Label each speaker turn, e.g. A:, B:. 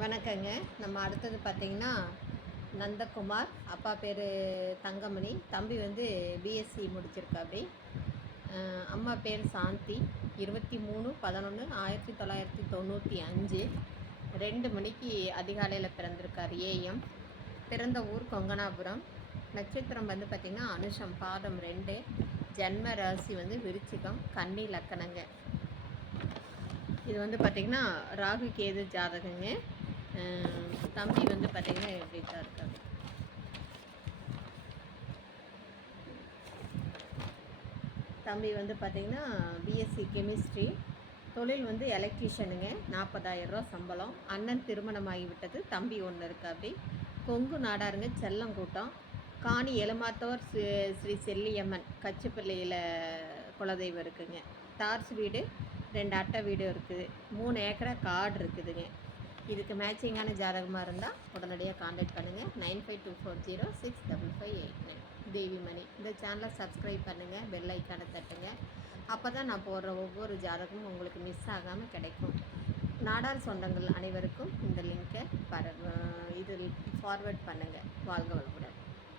A: வணக்கங்க. நம்ம அடுத்தது பார்த்தீங்கன்னா நந்தகுமார் அப்பா பேர் தங்கமணி தம்பி வந்து பிஎஸ்சி முடிச்சிருக்காப்படி அம்மா பேர் சாந்தி. இருபத்தி மூணு பதினொன்று ஆயிரத்தி தொள்ளாயிரத்தி தொண்ணூற்றி அஞ்சு. ரெண்டு மணிக்கு அதிகாலையில் பிறந்திருக்கார் ஏஎம் பிறந்த ஊர் கொங்கனாபுரம். நட்சத்திரம் வந்து பார்த்திங்கன்னா அனுஷம் பாதம் ரெண்டு. ஜென்ம ராசி வந்து விருச்சிகம் கன்னி லக்கணங்க. இது வந்து பார்த்திங்கன்னா ராகு கேது ஜாதகங்க. தம்பி வந்து பார்த்திங்கன்னா எப்படி தான் இருக்காங்க. தம்பி வந்து பார்த்திங்கன்னா பிஎஸ்சி கெமிஸ்ட்ரி தொழில் வந்து எலக்ட்ரீஷியனுங்க நாற்பதாயிரரூவா சம்பளம். அண்ணன் திருமணம் ஆகிவிட்டது தம்பி ஒன்று இருக்கு அப்படி. கொங்கு நாடாருங்க செல்லங்கூட்டம். காணி எலுமாத்தோர் ஸ்ரீ செல்லியம்மன் கச்சிப்பள்ளியில் குலதெய்வம் இருக்குங்க. தார்ஸ் வீடு ரெண்டு அட்டை வீடு இருக்குது. மூணு ஏக்கரா காடு இருக்குதுங்க. இதுக்கு மேட்சிங்கான ஜாதகமாக இருந்தால் உடனடியாக காண்டாக்ட் பண்ணுங்கள் nine five two four zero six double five eight nine Devimani இந்த சேனலை சப்ஸ்கிரைப் பண்ணுங்கள் பெல் ஐக்கானை தட்டுங்க. அப்போ தான் நான் போடுற ஒவ்வொரு ஜாதகமும் உங்களுக்கு மிஸ் ஆகாமல் கிடைக்கும். நாடார் சொந்தங்கள் அனைவருக்கும் இந்த லிங்க்கை பர இது ஃபார்வேர்ட் பண்ணுங்கள் வாழ்க வளமுடன்.